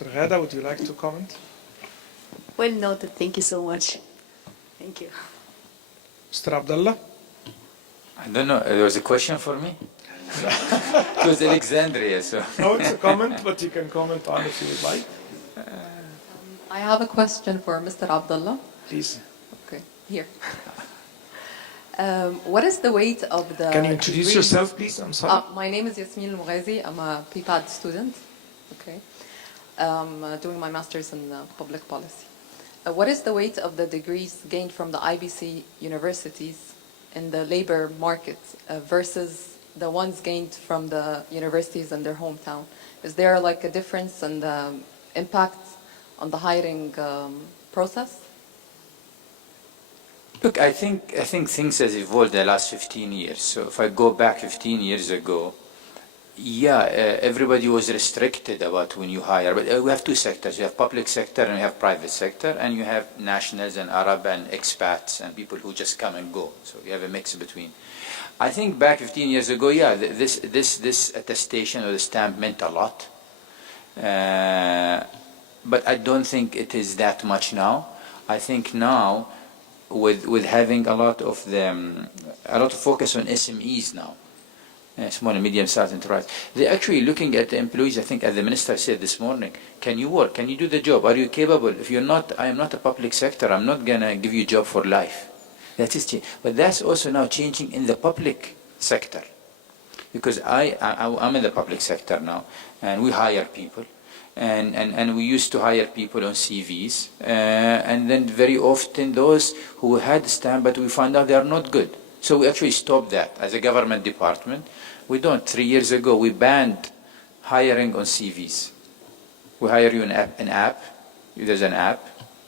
Dr. Ghada, would you like to comment? Well noted. Thank you so much. Thank you. Mr. Abdullah? I don't know, there was a question for me? It was Alexandria, so. No, it's a comment, but you can comment on if you would like. I have a question for Mr. Abdullah. Please. Okay, here. What is the weight of the... Can you introduce yourself, please? I'm sorry. My name is Yasmin Al-Mughazi. I'm a PPAD student. Okay. Doing my master's in public policy. What is the weight of the degrees gained from the IBC universities in the labor market versus the ones gained from the universities in their hometown? Is there like a difference in the impact on the hiring process? Look, I think things has evolved the last 15 years. So if I go back 15 years ago, yeah, everybody was restricted about when you hire. But we have two sectors. You have public sector and you have private sector, and you have nationals and Arab and expats and people who just come and go. So you have a mix between. I think back 15 years ago, yeah, this attestation or the stamp meant a lot. But I don't think it is that much now. I think now, with having a lot of focus on SMEs now, small and medium-sized enterprise, they're actually looking at the employees. I think, as the minister said this morning, can you work? Can you do the job? Are you capable? If you're not, I am not a public sector. I'm not gonna give you a job for life. That is changing. But that's also now changing in the public sector, because I'm in the public sector now, and we hire people. And we used to hire people on CVs, and then very often those who had stamp, but we found out they are not good. So we actually stopped that as a government department. We don't. 3 years ago, we banned hiring on CVs. We hire you an app. There's an app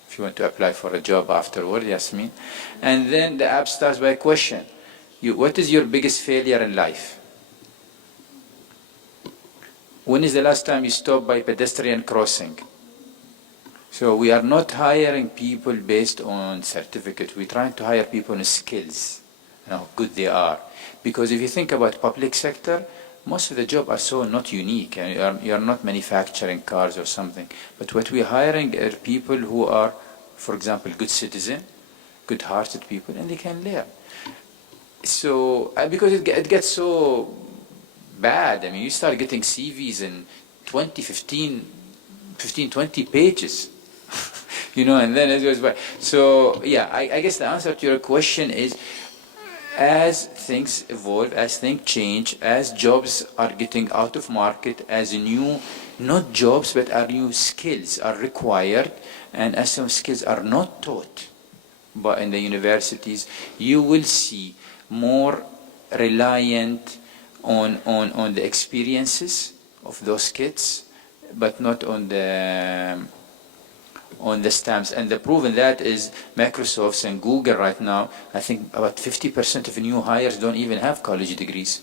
if you want to apply for a job afterward, Yasmin. And then the app starts by a question. What is your biggest failure in life? When is the last time you stopped by pedestrian crossing? So we are not hiring people based on certificate. We're trying to hire people on skills, how good they are. Because if you think about public sector, most of the jobs are so not unique. And you are not manufacturing cars or something. But what we're hiring are people who are, for example, good citizen, good-hearted people, and they can learn. So because it gets so bad. I mean, you start getting CVs in 20 pages, and then it goes by. So, yeah, I guess the answer to your question is, as things evolve, as things change, as jobs are getting out of market, as new, not jobs, but are new skills are required, and as some skills are not taught but in the universities, you will see more reliant on the experiences of those kids, but not on the stamps. And the proof in that is Microsoft and Google right now. I think about 50% of new hires don't even have college degrees.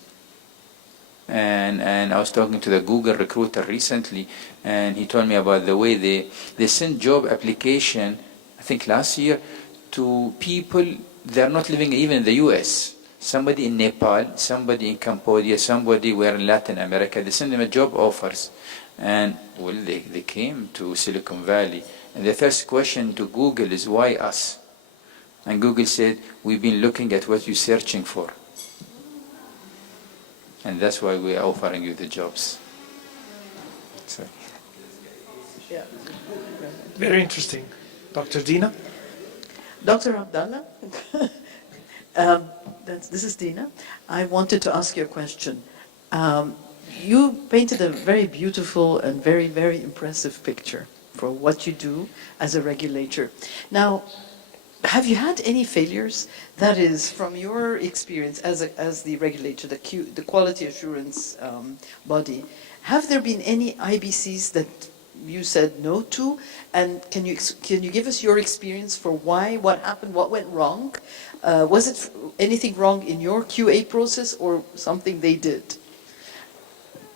And I was talking to the Google recruiter recently, and he told me about the way they send job application, I think last year, to people that are not living even in the US. Somebody in Nepal, somebody in Cambodia, somebody where in Latin America, they send them a job offers. And, well, they came to Silicon Valley. And the first question to Google is, why us? And Google said, we've been looking at what you're searching for. And that's why we are offering you the jobs. So. Yeah. Very interesting. Dr. Dina? Dr. Abdullah, this is Dina. I wanted to ask you a question. You painted a very beautiful and very, very impressive picture for what you do as a regulator. Now, have you had any failures? That is, from your experience as the regulator, the quality assurance body, have there been any IBCs that you said no to? And can you give us your experience for why, what happened, what went wrong? Was it anything wrong in your QA process or something they did?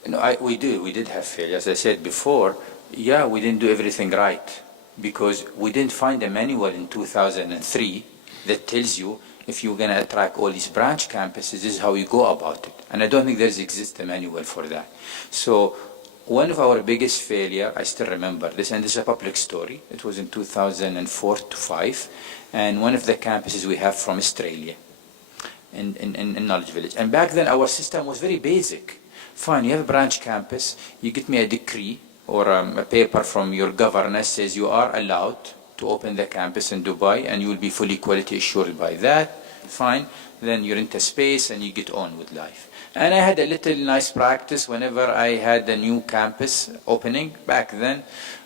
No, we did have failure. As I said before, yeah, we didn't do everything right because we didn't find a manual in 2003 that tells you if you're going to attract all these branch campuses, this is how you go about it. And I don't think there exists a manual for that. So one of our biggest failure, I still remember this, and this is a public story. It was in 2004 to 5, and one of the campuses we have from Australia, in Knowledge Village. And back then our system was very basic. Fine, you have a branch campus, you get me a decree or a paper from your governor says you are allowed to open the campus in Dubai and you will be fully quality assured by that. Fine, then you rent a space and you get on with life. And I had a little nice practice whenever I had a new campus opening back then.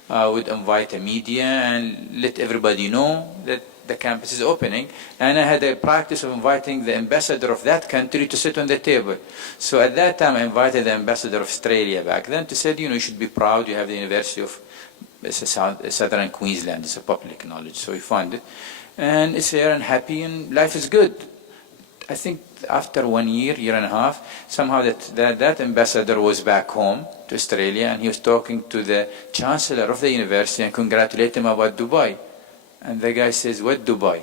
I would invite a media and let everybody know that the campus is opening. And I had a practice of inviting the ambassador of that country to sit on the table. So at that time I invited the ambassador of Australia back then to say, you know, you should be proud you have the University of Southern Queensland. It's a public knowledge. So we found it. And it's here and happy and life is good. I think after 1 year, year and a half, somehow that ambassador was back home to Australia and he was talking to the chancellor of the university and congratulating him about Dubai. And the guy says, what Dubai?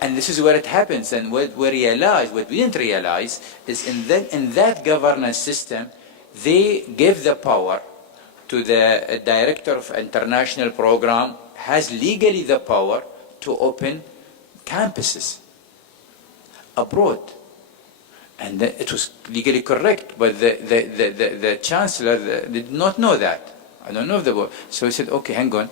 And this is where it happens. And what we didn't realize is in that governance system, they give the power to the director of international program, has legally the power to open campuses abroad. And it was legally correct, but the chancellor did not know that. I don't know if the board. So he said, okay, hang on,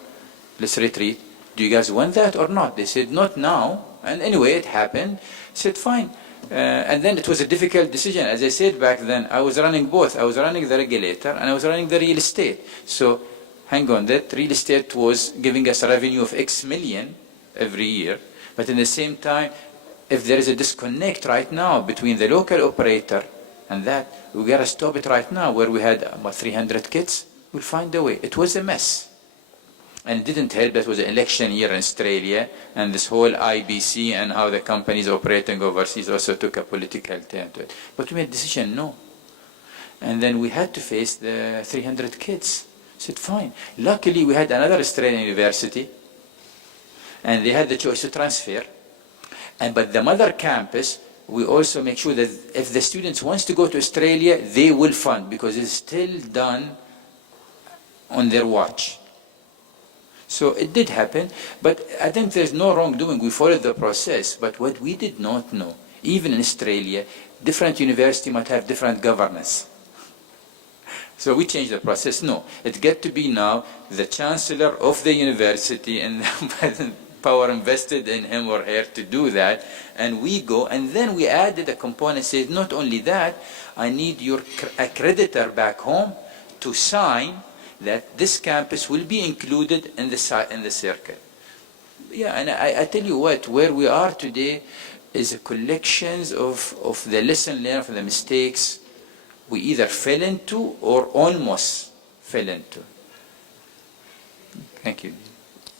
let's retreat. Do you guys want that or not? They said, not now. And anyway, it happened. I said, fine. And then it was a difficult decision. As I said back then, I was running both. I was running the regulator and I was running the real estate. So hang on, that real estate was giving us a revenue of X million every year. But in the same time, if there is a disconnect right now between the local operator and that, we got to stop it right now. Where we had about 300 kids, we'll find a way. It was a mess. And it didn't help that it was an election year in Australia, and this whole IBC and how the companies operating overseas also took a political turn to it. But we made a decision, no. And then we had to face the 300 kids. I said, fine. Luckily, we had another Australian university, and they had the choice to transfer. But the mother campus, we also make sure that if the students wants to go to Australia, they will fund, because it's still done on their watch. So it did happen, but I think there's no wrongdoing. We followed the process. But what we did not know, even in Australia, different universities might have different governance. So we changed the process. No, it got to be now the chancellor of the university and the power invested in him or her to do that. And we go, and then we added a component that says, not only that, I need your accreditor back home to sign that this campus will be included in the circle. Yeah, and I tell you what, where we are today is a collection of the lesson learned from the mistakes we either fell into or almost fell into. Thank you.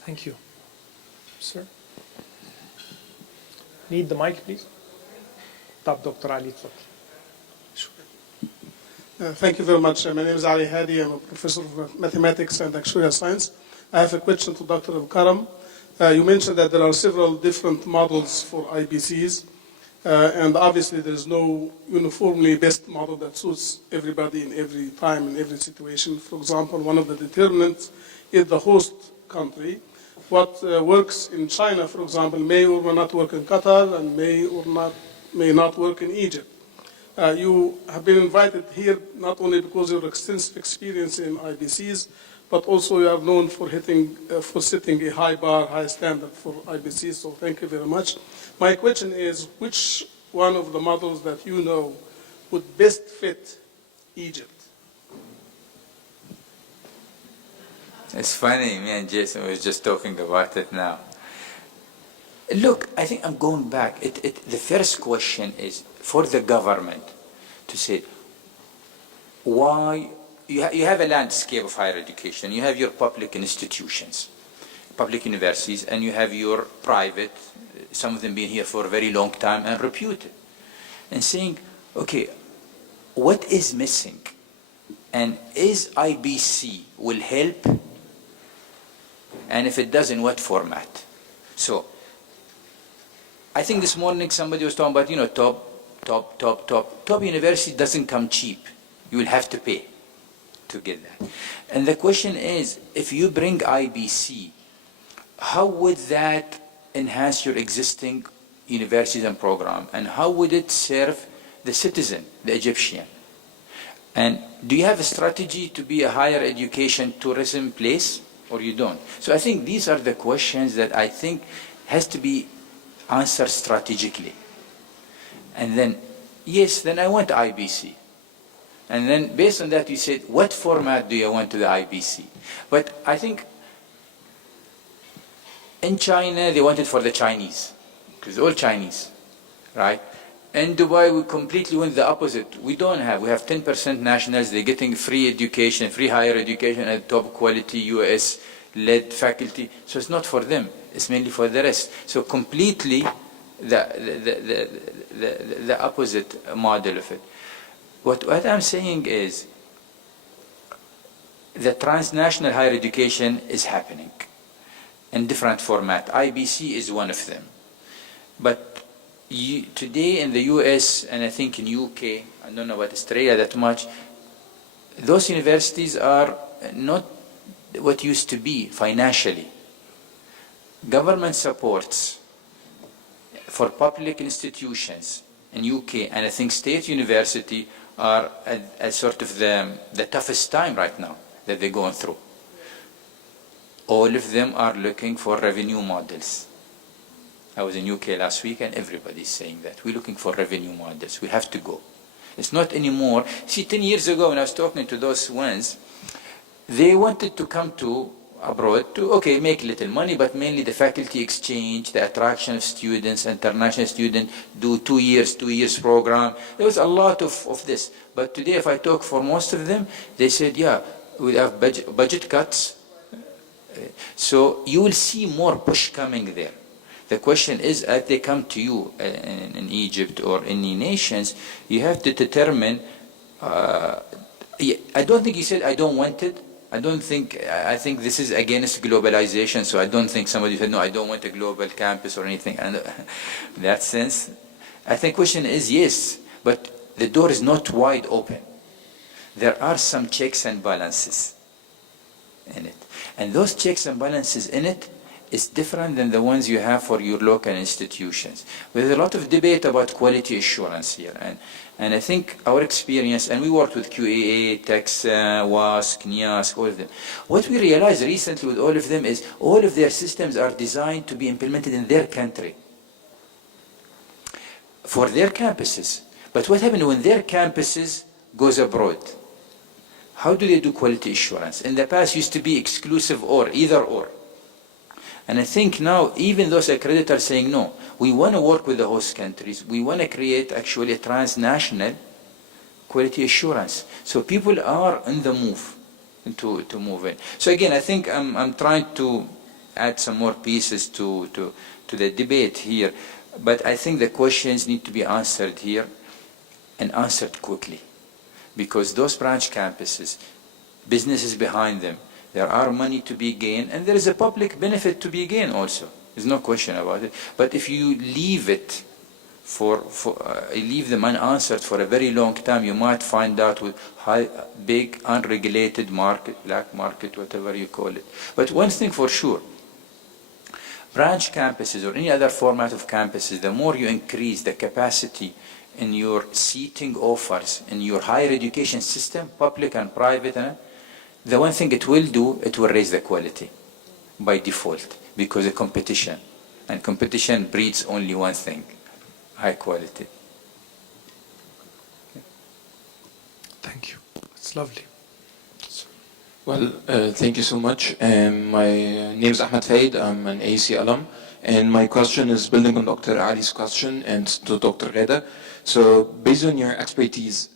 Thank you. Sir? Need the mic, please? طب دكتور علي تفضل. Thank you very much. My name is Ali Hadi. I'm a professor of mathematics and actuarial science. I have a question to Dr. Karam. You mentioned that there are several different models for IBCs, and obviously there is no uniformly best model that suits everybody in every time and every situation. For example, one of the determinants is the host country. What works in China, for example, may or may not work in Qatar, and may not work in Egypt. You have been invited here not only because of your extensive experience in IBCs, but also you are known for setting a high bar, high standard for IBCs, so thank you very much. My question is, which one of the models that you know would best fit Egypt? It's funny, me and Jason was just talking about it now. Look, I think I'm going back. The first question is for the government to say, why, you have a landscape of higher education. You have your public institutions, public universities, and you have your private, some of them been here for a very long time and reputed. And saying, okay, what is missing? And is IBC will help? And if it does, in what format? So, I think this morning somebody was talking about, top university doesn't come cheap. You will have to pay to get that. And the question is, if you bring IBC, how would that enhance your existing universities and program? And how would it serve the citizen, the Egyptian? And do you have a strategy to be a higher education tourism place, or you don't? So I think these are the questions that I think has to be answered strategically. And then, yes, then I want IBC. And then based on that, you said, what format do you want to the IBC? But I think in China, they want it for the Chinese, because all Chinese, right? In Dubai, we completely went the opposite. We don't have. We have 10% nationals. They're getting free education, free higher education at top quality US-led faculty. So it's not for them. It's mainly for the rest. So completely the opposite model of it. What I'm saying is the transnational higher education is happening in different format. IBC is one of them. But today in the US and I think in UK, I don't know about Australia that much, those universities are not what used to be financially. Government supports for public institutions in UK and I think state university are at sort of the toughest time right now that they're going through. All of them are looking for revenue models. I was in UK last week and everybody's saying that. We're looking for revenue models. We have to go. It's not anymore. See, 10 years ago when I was talking to those ones, they wanted to come to abroad to, okay, make little money, but mainly the faculty exchange, the attraction of students, international students, do 2 years program. There was a lot of this. But today, if I talk for most of them, they said, yeah, we have budget cuts. So you will see more push coming there. The question is, as they come to you in Egypt or any nations, you have to determine, I don't think he said, I don't want it. I think this is against globalization, so I don't think somebody said, no, I don't want a global campus or anything. And in that sense, I think the question is yes, but the door is not wide open. There are some checks and balances in it. And those checks and balances in it is different than the ones you have for your local institutions. There's a lot of debate about quality assurance here. And I think our experience, and we worked with QAA, TEX, WASC, NIASC, all of them. What we realized recently with all of them is all of their systems are designed to be implemented in their country for their campuses. But what happens when their campuses goes abroad? How do they do quality assurance? In the past, it used to be exclusive or, either or. And I think now, even those accreditors saying, no, we want to work with the host countries. We want to create actually a transnational quality assurance. So people are on the move to move in. So again, I think I'm trying to add some more pieces to the debate here. But I think the questions need to be answered here and answered quickly. Because those branch campuses, businesses behind them, there are money to be gained, and there is a public benefit to be gained also. There's no question about it. But if you leave it leave them unanswered for a very long time, you might find out with big unregulated market, black market, whatever you call it. But one thing for sure, branch campuses or any other format of campuses, the more you increase the capacity in your seating offers in your higher education system, public and private, the one thing it will do, it will raise the quality by default, because of competition. And competition breeds only one thing, high quality. Thank you. It's lovely. Well, thank you so much. My name is Ahmed Faid. I'm an AC alum. And my question is building on Dr. Ali's question and to Dr. Ghada. So based on your expertise,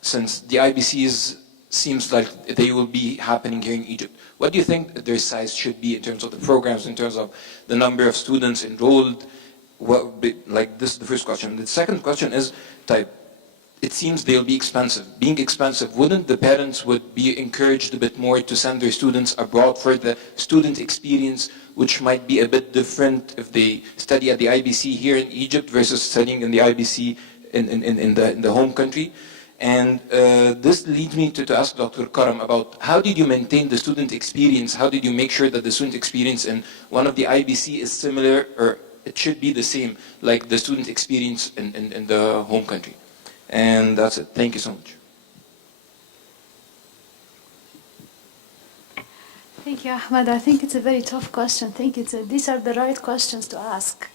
since the IBCs seems like they will be happening here in Egypt, what do you think their size should be in terms of the programs, in terms of the number of students enrolled? Like this is the first question. The second question is, it seems they'll be expensive. Being expensive, wouldn't the parents would be encouraged a bit more to send their students abroad for the student experience, which might be a bit different if they study at the IBC here in Egypt versus studying in the IBC in the home country? And this leads me to ask Dr. Karam about how did you maintain the student experience? How did you make sure that the student experience in one of the IBC is similar, or it should be the same, like the student experience in the home country? And that's it. Thank you so much. Thank you, Ahmed. I think it's a very tough question. I think these are the right questions to ask.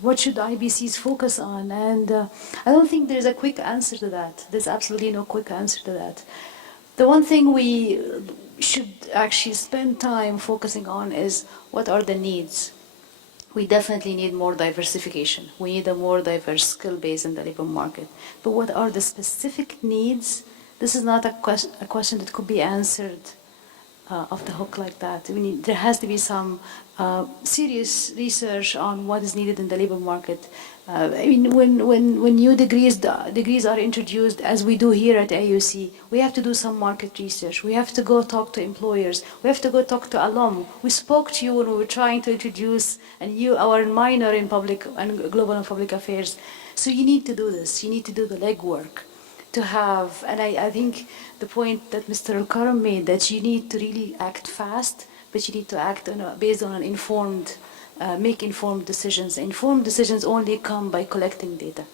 What should IBCs focus on? And I don't think there's a quick answer to that. There's absolutely no quick answer to that. The one thing we should actually spend time focusing on is what are the needs. We definitely need more diversification. We need a more diverse skill base in the labor market. But what are the specific needs? This is not a question that could be answered off the hook like that. There has to be some serious research on what is needed in the labor market. When new degrees are introduced, as we do here at AUC, we have to do some market research. We have to go talk to employers. We have to go talk to alum. We spoke to you when we were trying to introduce our minor in public and global and public affairs. So you need to do this. You need to do the legwork to have, and I think the point that Mr. Karam made, that you need to really act fast, but you need to act based on make informed decisions. Informed decisions only come by collecting data,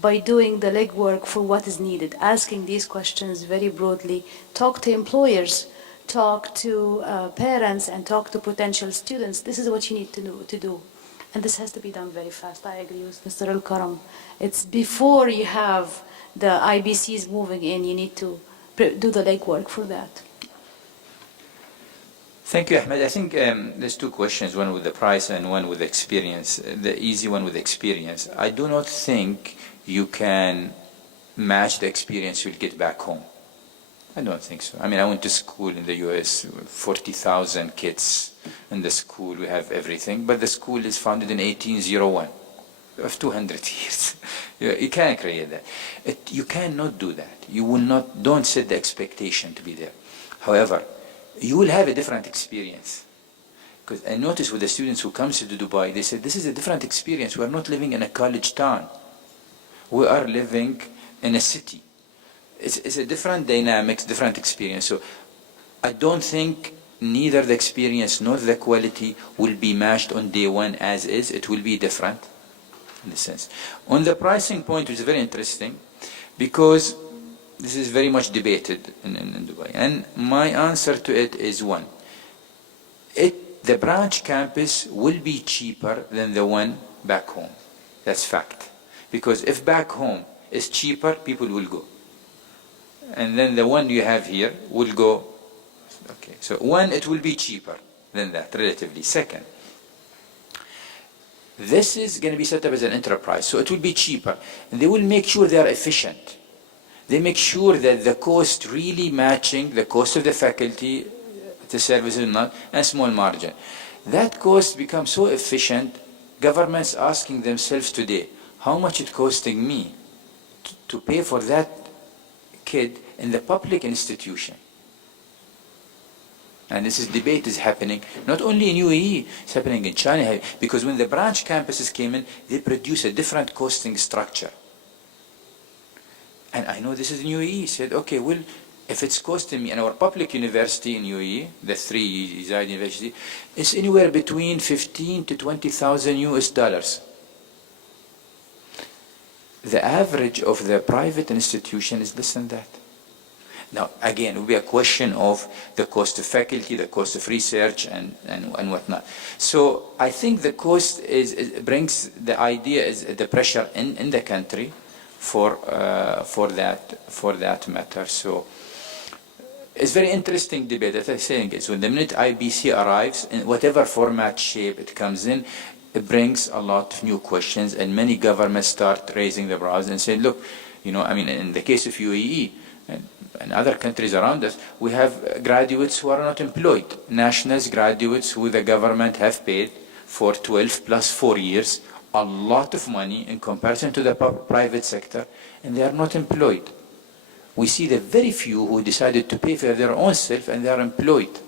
by doing the legwork for what is needed, asking these questions very broadly, talk to employers, talk to parents, and talk to potential students. This is what you need to do. And this has to be done very fast. I agree with Mr. Al-Karam. It's before you have the IBCs moving in, you need to do the legwork for that. Thank you, Ahmed. I think there's two questions, one with the price and one with experience. The easy one with experience. I do not think you can match the experience you'll get back home. I don't think so. I mean, I went to school in the US, 40,000 kids in the school. We have everything, but the school is founded in 1801. Of 200 years. You can't create that. You cannot do that. You will not, don't set the expectation to be there. However, you will have a different experience. Because I notice with the students who come to Dubai, they said, this is a different experience. We are not living in a college town. We are living in a city. It's a different dynamics, different experience. So I don't think neither the experience nor the quality will be matched on day one as is. It will be different. In the sense. On the pricing point, which is very interesting, because this is very much debated in Dubai. And my answer to it is one. The branch campus will be cheaper than the one back home. That's fact. Because if back home is cheaper, people will go. And then the one you have here will go. Okay. So one, it will be cheaper than that, relatively. Second, this is going to be set up as an enterprise, so it will be cheaper. And they will make sure they are efficient. They make sure that the cost really matching the cost of the faculty, the services not, and small margin. That cost becomes so efficient, governments asking themselves today, how much it costing me to pay for that kid in the public institution? And this debate is happening, not only in UAE, it's happening in China, because when the branch campuses came in, they produce a different costing structure. And I know this is in UAE, said, okay, well, if it's costing me, and our public university in UAE, the three Zaid University, is anywhere between 15 to 20,000 US dollars. The average of the private institution is less than that. Now, again, it will be a question of the cost of faculty, the cost of research, and whatnot. So I think the cost brings the idea is the pressure in the country for that matter. So it's very interesting debate. As I'm saying, is when the minute IBC arrives, in whatever format, shape it comes in, it brings a lot of new questions, and many governments start raising their brows and saying, look, I mean, in the case of UAE, and other countries around us, we have graduates who are not employed, nationals, graduates who the government have paid for 12 plus 4 years, a lot of money in comparison to the private sector, and they are not employed. We see the very few who decided to pay for their own self and they are employed.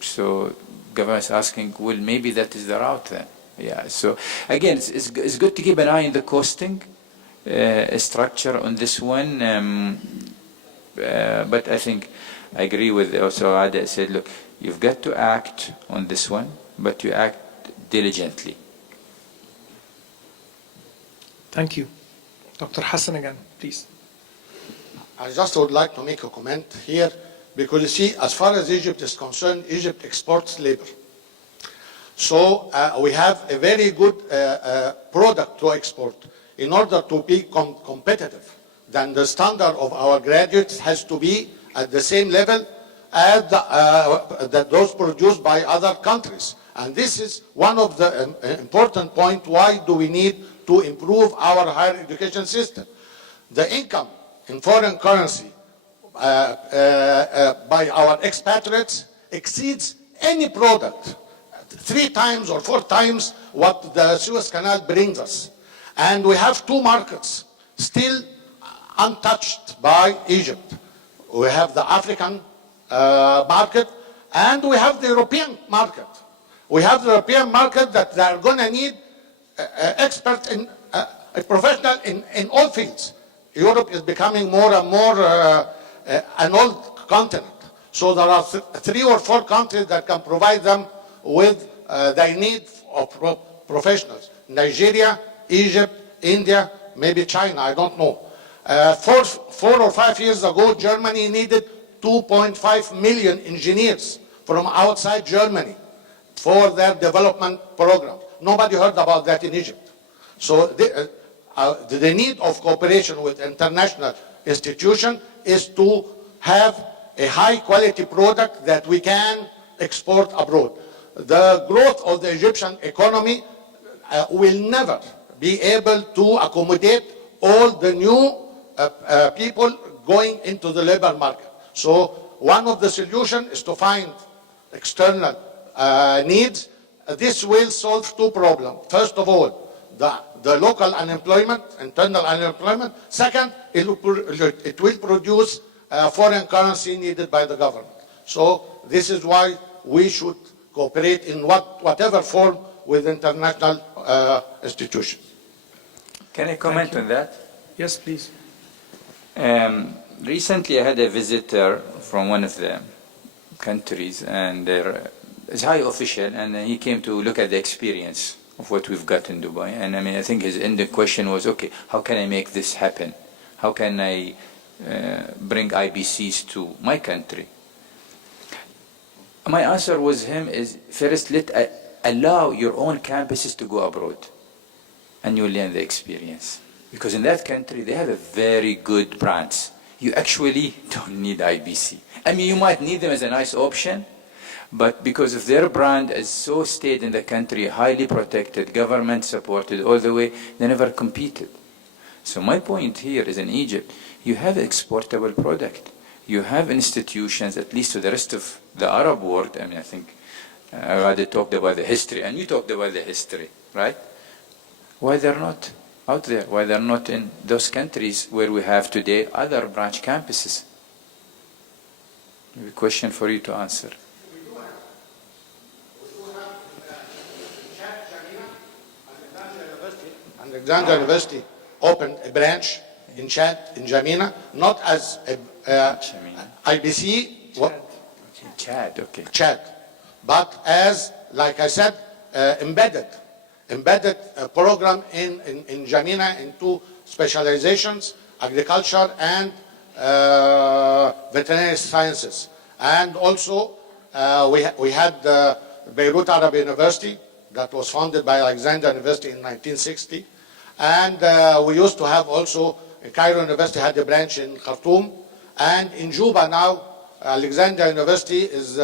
So government is asking, well, maybe that is the route then. Yeah, so again, it's good to keep an eye on the costing, structure on this one. But I think I agree with also Ghada said, look, you've got to act on this one, but you act diligently. Thank you. Dr. Hassan again, please. I just would like to make a comment here, because you see, as far as Egypt is concerned, Egypt exports labor. So we have a very good product to export. In order to be competitive, then the standard of our graduates has to be at the same level as those produced by other countries. And this is one of the important points. Why do we need to improve our higher education system? The income in foreign currency by our expatriates exceeds any product 3 times or 4 times what the Suez Canal brings us. And we have 2 markets still untouched by Egypt. We have the African market, and we have the European market. We have the European market that they are going to need experts in a professional in all fields. Europe is becoming more and more an old continent. So there are 3 or 4 countries that can provide them with their need of professionals. Nigeria, Egypt, India, maybe China, I don't know. 4 or 5 years ago, Germany needed 2.5 million engineers from outside Germany for their development program. Nobody heard about that in Egypt. So the need of cooperation with international institutions is to have a high quality product that we can export abroad. The growth of the Egyptian economy will never be able to accommodate all the new people going into the labor market. So one of the solutions is to find external needs. This will solve 2 problems. First of all, the local unemployment, internal unemployment. Second, it will produce foreign currency needed by the government. So this is why we should cooperate in whatever form with international institutions. Can I comment on that? Yes, please. Recently, I had a visitor from one of the countries, and it's high official, and he came to look at the experience of what we've got in Dubai. And I mean, I think his end question was, okay, how can I make this happen? How can I bring IBCs to my country? My answer was him is, first, allow your own campuses to go abroad, and you learn the experience. Because in that country, they have a very good brands. You actually don't need IBC. I mean, you might need them as a nice option, but because of their brand is so stayed in the country, highly protected, government supported all the way, they never competed. So my point here is in Egypt, you have exportable product. You have institutions, at least to the rest of the Arab world. I mean, I think I rather talked about the history, and you talked about the history, right? Why they're not out there? Why they're not in those countries where we have today other branch campuses? Maybe a question for you to answer. Alexandria University opened a branch in Chad, in Jamina, not as a IBC, Chad, okay. Chad, but as, like I said, embedded program in Jamina in 2 specializations, agriculture and veterinary sciences. And also we had Beirut Arab University that was founded by Alexandria University in 1960. And we used to have also, Cairo University had a branch in Khartoum. And in Juba now, Alexandria University is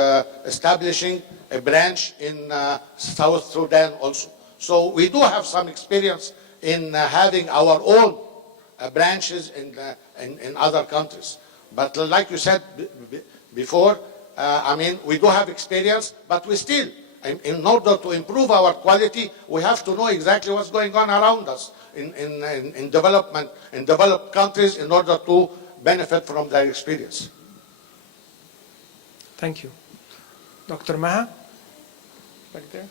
establishing a branch in South Sudan also. So we do have some experience in having our own branches in other countries. But like you said before, I mean, we do have experience, but we still, in order to improve our quality, we have to know exactly what's going on around us in developed countries in order to benefit from their experience. Thank you. Dr. Maha, back there.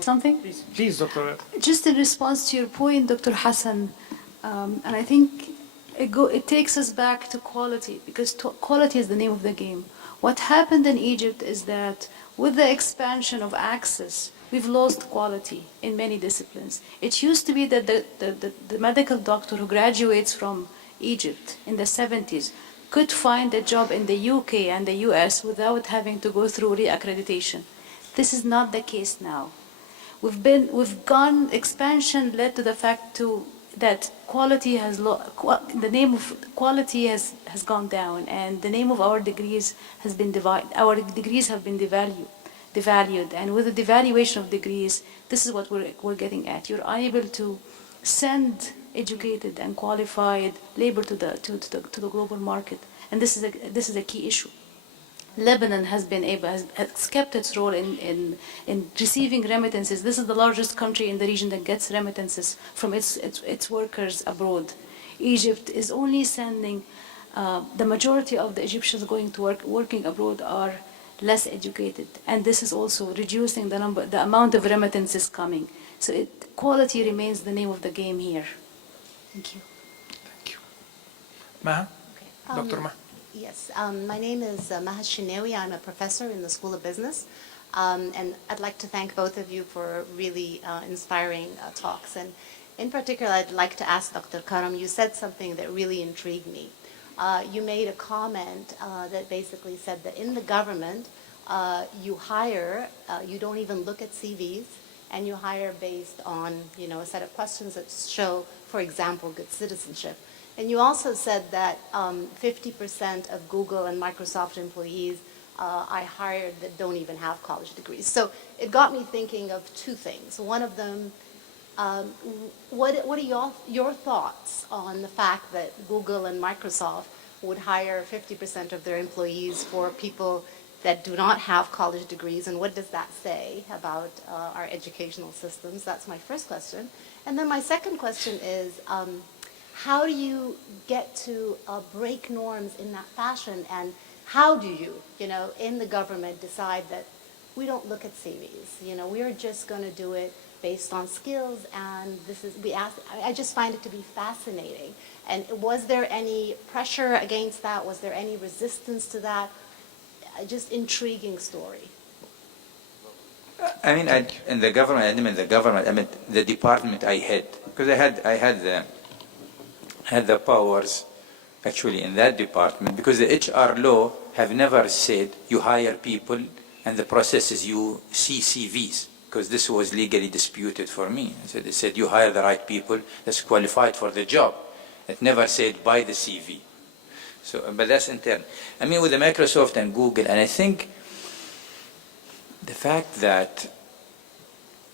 something? Please, Dr. Just in response to your point, Dr. Hassan, and I think it takes us back to quality, because quality is the name of the game. What happened in Egypt is that with the expansion of access, we've lost quality in many disciplines. It used to be that the medical doctor who graduates from Egypt in the 70s could find a job in the UK and the US without having to go through reaccreditation. This is not the case now. Expansion led to the fact that quality the name of quality has gone down, and the name of our degrees has been our degrees have been devalued, and with the devaluation of degrees, this is what we're getting at. You're unable to send educated and qualified labor to the global market, and this is a key issue. Lebanon has kept its role in receiving remittances. This is the largest country in the region that gets remittances from its workers abroad. Egypt is only sending, the majority of the Egyptians going to working abroad are less educated, and this is also reducing the amount of remittances coming. So quality remains the name of the game here. Thank you. Thank you. Maha? Okay. Dr. Maha? Yes, my name is Maha Shinawi. I'm a professor in the School of Business, and I'd like to thank both of you for really inspiring talks. And in particular, I'd like to ask Dr. Karam, you said something that really intrigued me. You made a comment that basically said that in the government, you hire, you don't even look at CVs, and you hire based on, a set of questions that show, for example, good citizenship. And you also said that 50% of Google and Microsoft employees I hired that don't even have college degrees. So it got me thinking of two things. One of them, what are your thoughts on the fact that Google and Microsoft would hire 50% of their employees for people that do not have college degrees, and what does that say about our educational systems? That's my first question. And then my second question is, how do you get to break norms in that fashion, and how do you, in the government decide that we don't look at CVs, we're just going to do it based on skills, and I just find it to be fascinating. And was there any pressure against that? Was there any resistance to that? Just intriguing story. I mean, in the government, I mean the department I had, because I had the powers actually in that department, because the HR law have never said you hire people and the process is you see CVs, because this was legally disputed for me. So they said you hire the right people that's qualified for the job. It never said by the CV. So, but that's internal. I mean, with the Microsoft and Google, and I think the fact that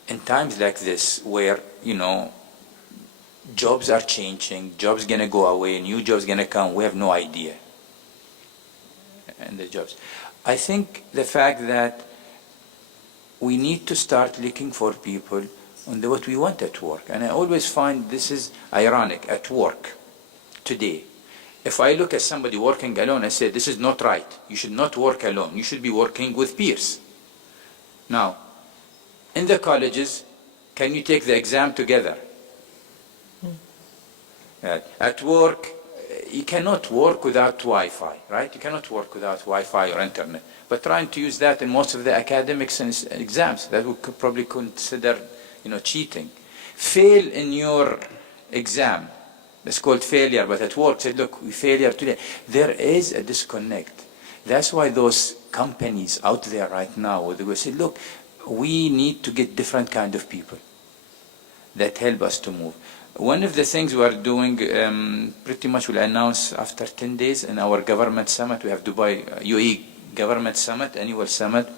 in times like this, where jobs are changing, jobs gonna go away, new jobs gonna come, we have no idea. And the jobs, I think the fact that we need to start looking for people on what we want at work, and I always find this is ironic at work today. If I look at somebody working alone, I say, this is not right. You should not work alone. You should be working with peers. Now, in the colleges, can you take the exam together? At work, you cannot work without Wi-Fi, right? You cannot work without Wi-Fi or internet. But trying to use that in most of the academics and exams, that we could probably consider, cheating. Fail in your exam. It's called failure, but at work, say, look, we failure today. There is a disconnect. That's why those companies out there right now, they will say, look, we need to get different kind of people that help us to move. One of the things we are doing, pretty much we'll announce after 10 days in our government summit. We have Dubai UAE Government Summit, annual summit.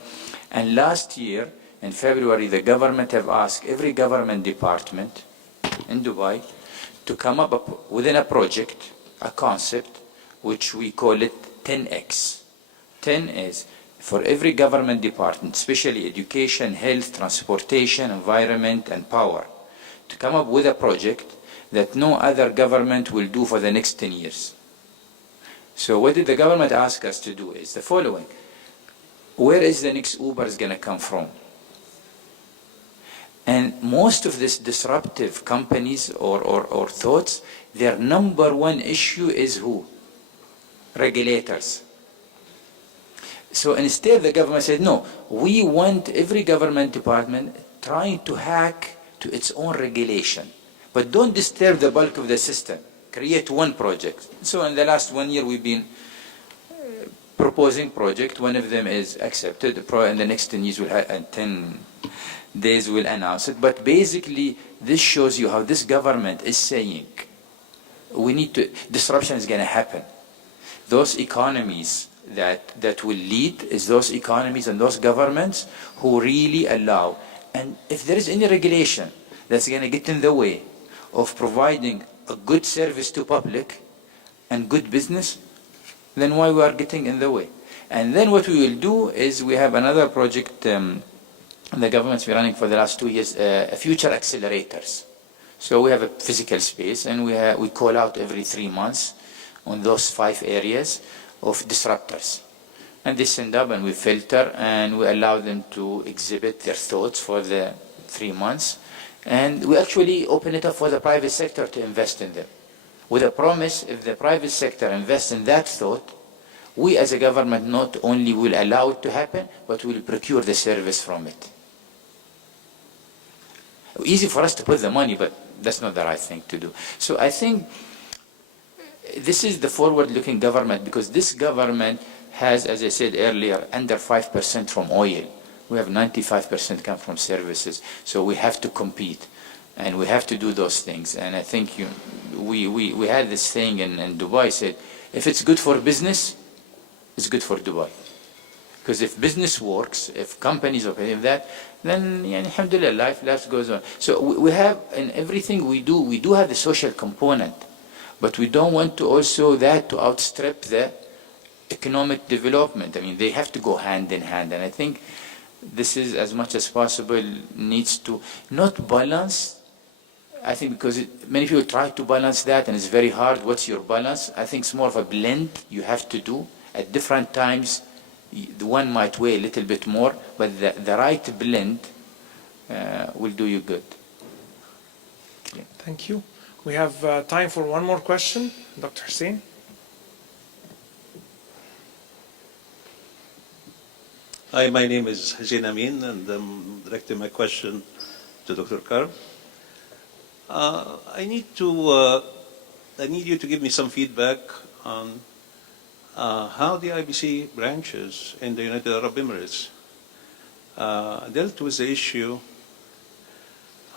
And last year, in February, the government have asked every government department in Dubai to come up within a project, a concept, which we call it 10X. 10 is for every government department, especially education, health, transportation, environment, and power, to come up with a project that no other government will do for the next 10 years. So what did the government ask us to do is the following. Where is the next Uber is going to come from? And most of these disruptive companies or thoughts, their number one issue is who? Regulators. So instead the government said, no, we want every government department trying to hack to its own regulation. But don't disturb the bulk of the system. Create one project. So in the last 1 year we've been proposing project. One of them is accepted. In the next 10 years, 10 days we'll announce it. But basically, this shows you how this government is saying, disruption is going to happen. Those economies that will lead is those economies and those governments who really allow. And if there is any regulation that's going to get in the way of providing a good service to public and good business, then why we are getting in the way? And then what we will do is we have another project the government's been running for the last 2 years, future accelerators. So we have a physical space and we call out every 3 months on those 5 areas of disruptors. And they send up and we filter and we allow them to exhibit their thoughts for the 3 months. And we actually open it up for the private sector to invest in them. With a promise, if the private sector invests in that thought, we as a government not only will allow it to happen, but will procure the service from it. Easy for us to put the money, but that's not the right thing to do. So I think this is the forward-looking government, because this government has, as I said earlier, under 5% from oil. We have 95% come from services. So we have to compete, and we have to do those things. And I think we had this thing in Dubai said, if it's good for business, it's good for Dubai. Because if business works, if companies are paying that, then alhamdulillah, life goes on. So we have, in everything we do have the social component, but we don't want to also that to outstrip the economic development. I mean, they have to go hand in hand. And I think this is, as much as possible, needs to not balance. I think because many people try to balance that, and it's very hard. What's your balance? I think it's more of a blend you have to do. At different times, the one might weigh a little bit more, but the right blend will do you good. Okay. Thank you. We have time for one more question. Dr. Hussein. Hi, my name is Hussein Amin, and I'm directing my question to Dr. Karam. I need you to give me some feedback on how the IBC branches in the United Arab Emirates dealt with the issue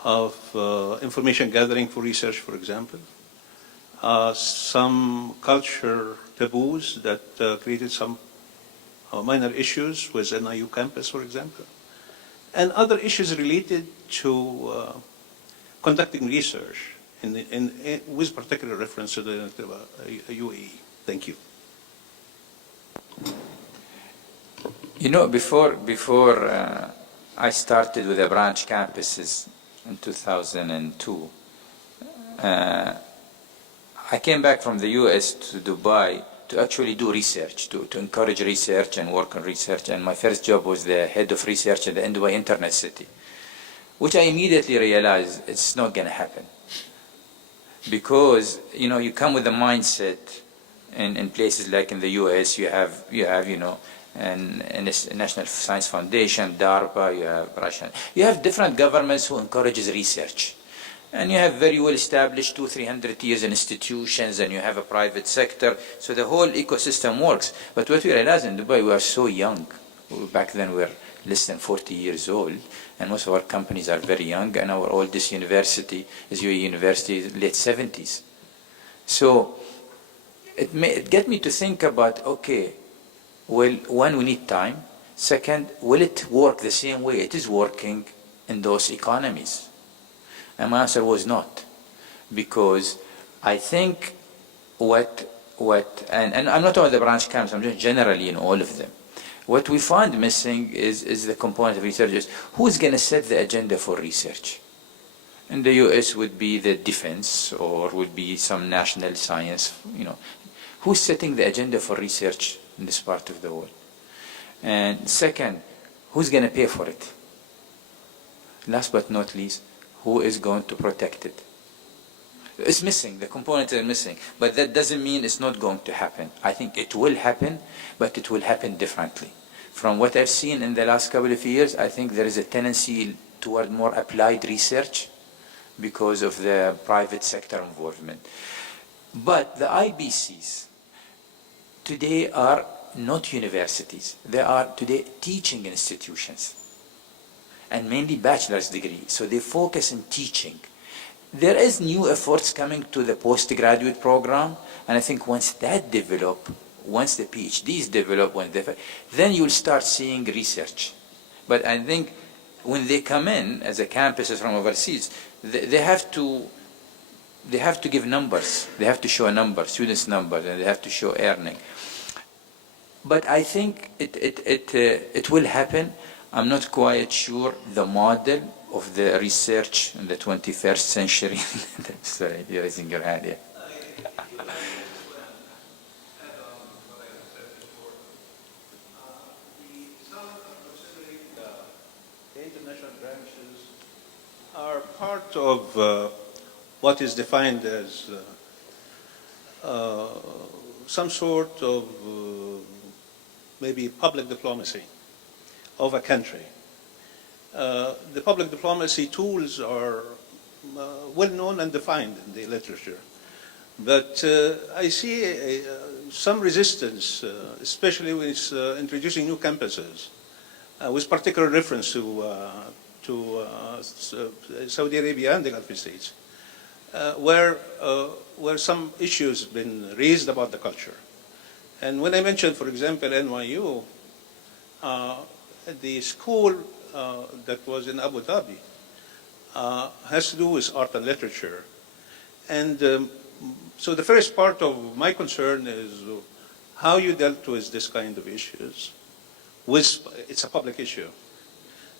of information gathering for research, for example, some culture taboos that created some minor issues with NIU campus, for example, and other issues related to conducting research with particular reference to the UAE. Thank you. You know, before I started with the branch campuses in 2002, I came back from the US to Dubai to actually do research, to encourage research and work on research. And my first job was the head of research at the Dubai Internet City, which I immediately realized it's not going to happen. Because, you know, you come with a mindset in places like in the US, you have and National Science Foundation, DARPA, you have Russian. You have different governments who encourages research. And you have very well established 200-300 years in institutions, and you have a private sector. So the whole ecosystem works. But what we realize in Dubai, we are so young. Back then we were less than 40 years old, and most of our companies are very young, and our oldest university is UAE University, late 70s. So it get me to think about, okay, well, one, we need time. Second, will it work the same way it is working in those economies? And my answer was not. Because I think and I'm not talking about the branch camps, I'm just generally in all of them. What we find missing is the component of researchers. Who's going to set the agenda for research? In the US would be the defense, or would be some national science, Who's setting the agenda for research in this part of the world? And second, who's going to pay for it? last but not least, who is going to protect it? It's missing, the components are missing, but that doesn't mean it's not going to happen. I think it will happen, but it will happen differently. From what I've seen in the last couple of years, I think there is a tendency toward more applied research because of the private sector involvement. But the IBCs today are not universities. They are today teaching institutions, and mainly bachelor's degree. So they focus on teaching. There is new efforts coming to the postgraduate program, and I think once that develop, once the PhDs develop, then you'll start seeing research. But I think when they come in as a campuses from overseas, they have to give numbers. They have to show a number, students' numbers, and they have to show earning. But I think it will happen. I'm not quite sure the model of the research in the 21st century. Sorry, you're raising your hand here. The international branches are part of what is defined as some sort of maybe public diplomacy of a country. The public diplomacy tools are well known and defined in the literature, but I see some resistance, especially when it's introducing new campuses, with particular reference to Saudi Arabia and the Gulf States, where some issues have been raised about the culture. And when I mentioned, for example, NYU, the school that was in Abu Dhabi has to do with art and literature. And so the first part of my concern is how you dealt with this kind of issues. It's a public issue.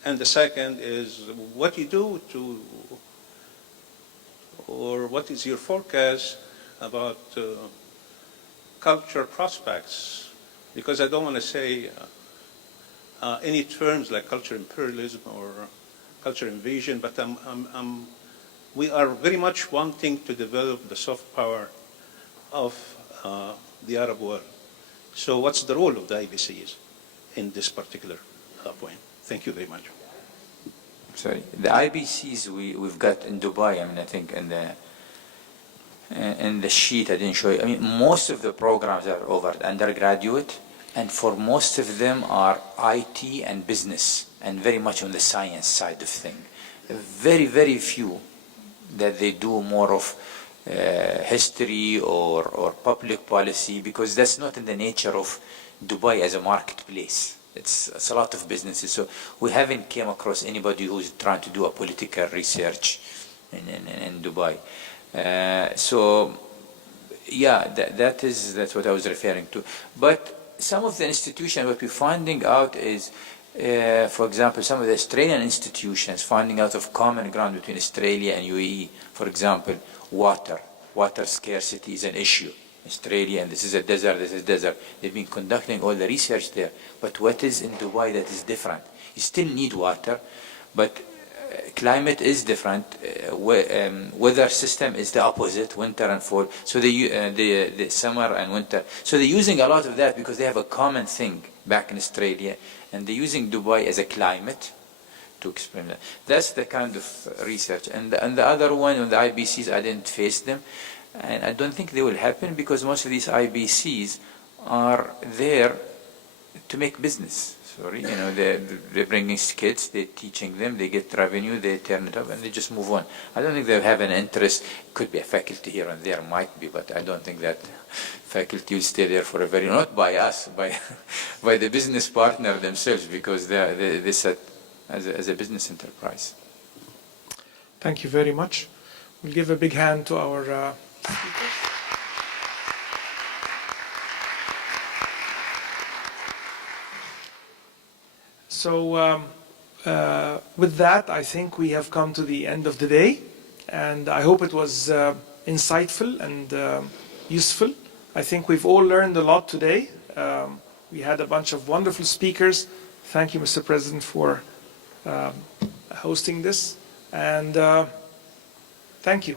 And the second is what you do or what is your forecast about culture prospects? Because I don't want to say any terms like culture imperialism or culture invasion, but we are very much wanting to develop the soft power of the Arab world. So what's the role of the IBCs in this particular point? Thank you very much. Sorry, the IBCs we've got in Dubai, I mean, I think in the sheet I didn't show you, I mean, most of the programs are over undergraduate, and for most of them are IT and business, and very much on the science side of things. Very, very few that they do more of history or public policy, because that's not in the nature of Dubai as a marketplace. It's a lot of businesses, so we haven't came across anybody who's trying to do a political research in Dubai. So yeah, that's what I was referring to. But some of the institutions, what we're finding out is, for example, some of the Australian institutions finding out of common ground between Australia and UAE. For example, water scarcity is an issue. Australia, and this is a desert, this is desert. They've been conducting all the research there. But what is in Dubai that is different? You still need water, but climate is different. Weather system is the opposite, winter and fall. So the summer and winter. So they're using a lot of that because they have a common thing back in Australia, and they're using Dubai as a climate to explain that. That's the kind of research. And the other one on the IBCs, I didn't face them. And I don't think they will happen because most of these IBCs are there to make business. Sorry, you know, they're bringing kids, they're teaching them, they get revenue, they turn it up, and they just move on. I don't think they have an interest. Could be a faculty here and there, might be, but I don't think that faculty will stay there for a very, not by us, by the business partner themselves, because they set as a business enterprise. Thank you very much. We'll give a big hand to our speakers. So with that, I think we have come to the end of the day, and I hope it was insightful and useful. I think we've all learned a lot today. We had a bunch of wonderful speakers. Thank you, Mr. President, for hosting this, and thank you.